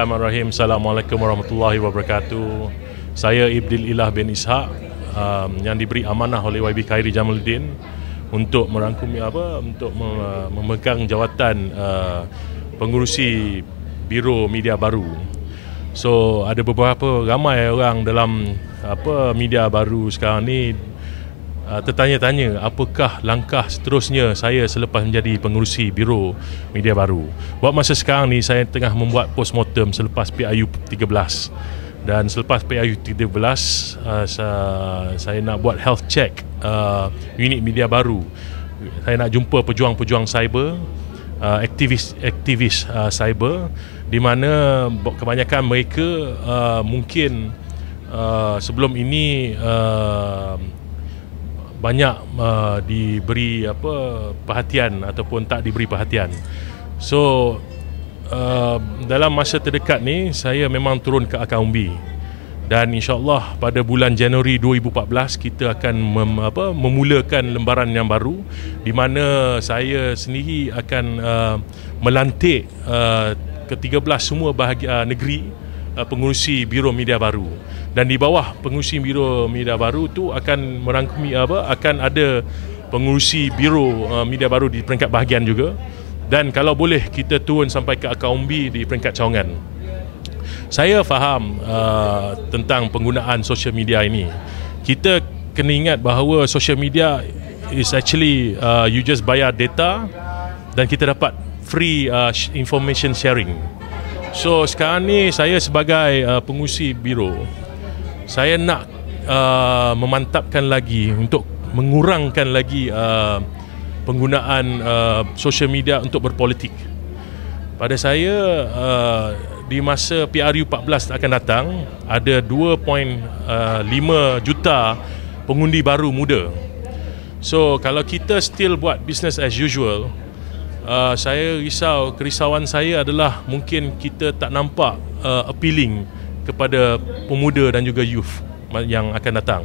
Bismillahirrahmanirrahim. Assalamualaikum warahmatullahi wabarakatuh. Saya Ibdil Ilah bin Ishaq um, yang diberi amanah oleh YB Khairi Jamaluddin untuk merangkumi apa untuk memegang jawatan uh, pengurusi Biro Media Baru. So ada beberapa ramai orang dalam apa media baru sekarang ni uh, tertanya-tanya apakah langkah seterusnya saya selepas menjadi pengurusi biro media baru. Buat masa sekarang ni saya tengah membuat postmortem selepas PIU 13 dan selepas PIU 13 uh, saya nak buat health check uh, unit media baru. Saya nak jumpa pejuang-pejuang cyber, uh, aktivis aktivis uh, cyber di mana kebanyakan mereka uh, mungkin uh, sebelum ini uh, banyak uh, diberi apa perhatian ataupun tak diberi perhatian. So uh, dalam masa terdekat ni saya memang turun ke Akaumbi dan insyaallah pada bulan Januari 2014 kita akan mem, apa memulakan lembaran yang baru di mana saya sendiri akan uh, melantik uh, ke-13 semua bahagian uh, negeri uh, pengurusi biro media baru dan di bawah pengurusi biro media baru tu akan merangkumi apa akan ada pengurusi biro uh, media baru di peringkat bahagian juga. Dan kalau boleh kita turun sampai ke akaumbi di peringkat cawangan. Saya faham uh, tentang penggunaan social media ini. Kita kena ingat bahawa social media is actually uh, you just bayar data dan kita dapat free uh, information sharing. So sekarang ni saya sebagai uh, pengurusi biro saya nak uh, memantapkan lagi untuk mengurangkan lagi uh, penggunaan uh, social media untuk berpolitik. Pada saya uh, di masa PRU 14 akan datang ada 2.5 uh, juta pengundi baru muda. So kalau kita still buat business as usual, uh, saya risau kerisauan saya adalah mungkin kita tak nampak uh, appealing kepada pemuda dan juga youth yang akan datang.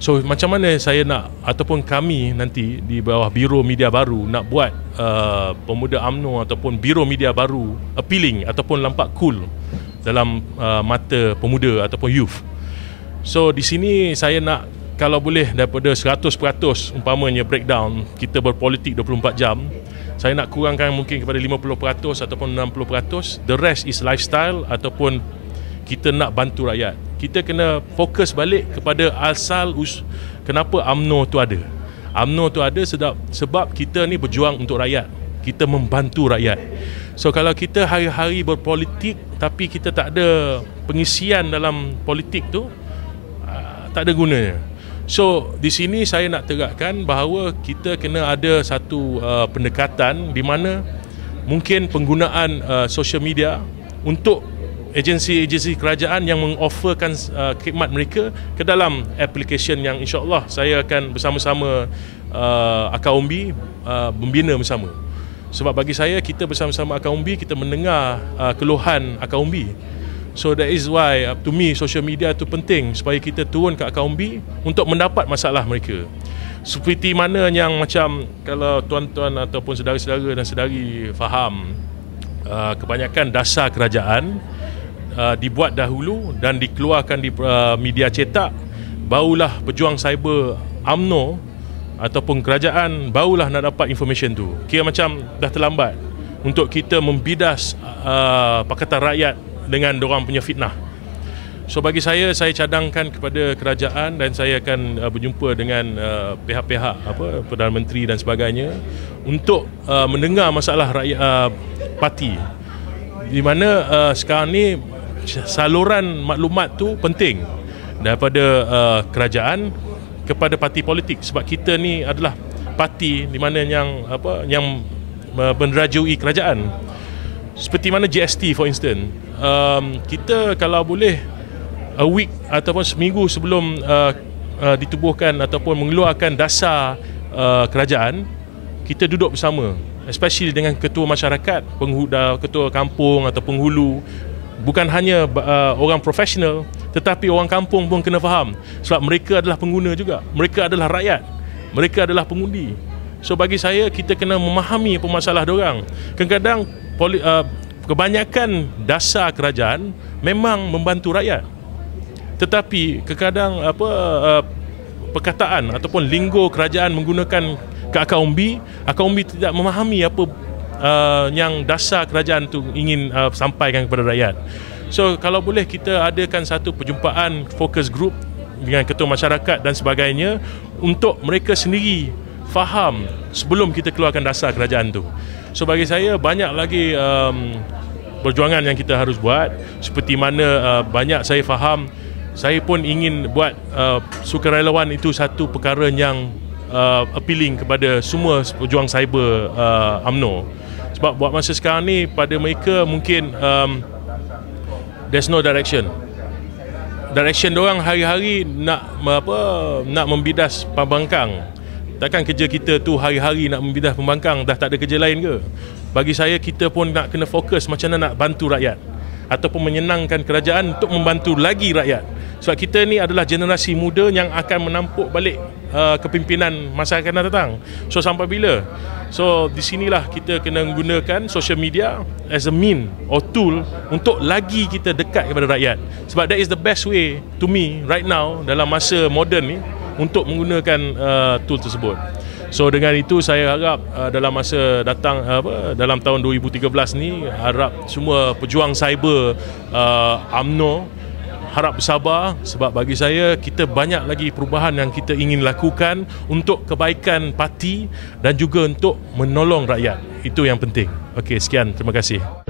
So macam mana saya nak ataupun kami nanti di bawah biro media baru nak buat uh, pemuda AMNO ataupun biro media baru appealing ataupun nampak cool dalam uh, mata pemuda ataupun youth. So di sini saya nak kalau boleh daripada 100% umpamanya breakdown kita berpolitik 24 jam saya nak kurangkan mungkin kepada 50% ataupun 60% the rest is lifestyle ataupun kita nak bantu rakyat. Kita kena fokus balik kepada asal us kenapa AMNO tu ada. AMNO tu ada sebab sebab kita ni berjuang untuk rakyat. Kita membantu rakyat. So kalau kita hari-hari berpolitik tapi kita tak ada pengisian dalam politik tu uh, tak ada gunanya. So di sini saya nak tegakkan bahawa kita kena ada satu uh, pendekatan di mana mungkin penggunaan uh, social media untuk agensi-agensi kerajaan yang mengofferkan uh, khidmat mereka ke dalam application yang insyaAllah saya akan bersama-sama uh, Akaumbi uh, membina bersama. Sebab bagi saya kita bersama-sama Akaumbi kita mendengar uh, keluhan Akaumbi. So that is why uh, to me social media itu penting supaya kita turun ke Akaumbi untuk mendapat masalah mereka. Seperti mana yang macam kalau tuan-tuan ataupun saudara-saudara dan saudari faham uh, kebanyakan dasar kerajaan uh, dibuat dahulu dan dikeluarkan di uh, media cetak barulah pejuang cyber AMNO ataupun kerajaan barulah nak dapat information tu. Kira macam dah terlambat untuk kita membidas uh, pakatan rakyat dengan orang punya fitnah. So bagi saya saya cadangkan kepada kerajaan dan saya akan uh, berjumpa dengan uh, pihak-pihak apa Perdana Menteri dan sebagainya untuk uh, mendengar masalah rakyat uh, parti. Di mana uh, sekarang ni saluran maklumat tu penting daripada uh, kerajaan kepada parti politik. Sebab kita ni adalah parti di mana yang apa yang menerajui kerajaan. Seperti mana GST for instance. Um, kita kalau boleh a week ataupun seminggu sebelum uh, uh, ditubuhkan ataupun mengeluarkan dasar uh, kerajaan kita duduk bersama. Especially dengan ketua masyarakat penghulu ketua kampung atau penghulu bukan hanya uh, orang profesional tetapi orang kampung pun kena faham. Sebab mereka adalah pengguna juga. Mereka adalah rakyat. Mereka adalah pengundi. So bagi saya kita kena memahami pemasalah orang. Kadang-kadang uh, kebanyakan dasar kerajaan memang membantu rakyat. Tetapi kadang apa uh, perkataan ataupun linggo kerajaan menggunakan ke akar umbi akar umbi tidak memahami apa uh, yang dasar kerajaan tu ingin uh, sampaikan kepada rakyat. So kalau boleh kita adakan satu perjumpaan focus group dengan ketua masyarakat dan sebagainya untuk mereka sendiri faham sebelum kita keluarkan dasar kerajaan tu. So bagi saya banyak lagi um, perjuangan yang kita harus buat seperti mana uh, banyak saya faham saya pun ingin buat uh, sukarelawan itu satu perkara yang uh, appealing kepada semua pejuang cyber uh, AMNO sebab buat masa sekarang ni pada mereka mungkin um, there's no direction. Direction orang hari-hari nak apa nak membidas pembangkang. Takkan kerja kita tu hari-hari nak membidas pembangkang dah tak ada kerja lain ke? Bagi saya kita pun nak kena fokus macam mana nak bantu rakyat. Ataupun menyenangkan kerajaan untuk membantu lagi rakyat sebab kita ni adalah generasi muda yang akan menampuk balik uh, kepimpinan masa akan datang. So sampai bila? So di sinilah kita kena menggunakan social media as a mean or tool untuk lagi kita dekat kepada rakyat. Sebab that is the best way to me right now dalam masa moden ni untuk menggunakan uh, tool tersebut. So dengan itu saya harap uh, dalam masa datang uh, apa dalam tahun 2013 ni harap semua pejuang cyber uh, AMNO harap bersabar sebab bagi saya kita banyak lagi perubahan yang kita ingin lakukan untuk kebaikan parti dan juga untuk menolong rakyat. Itu yang penting. Okey, sekian. Terima kasih.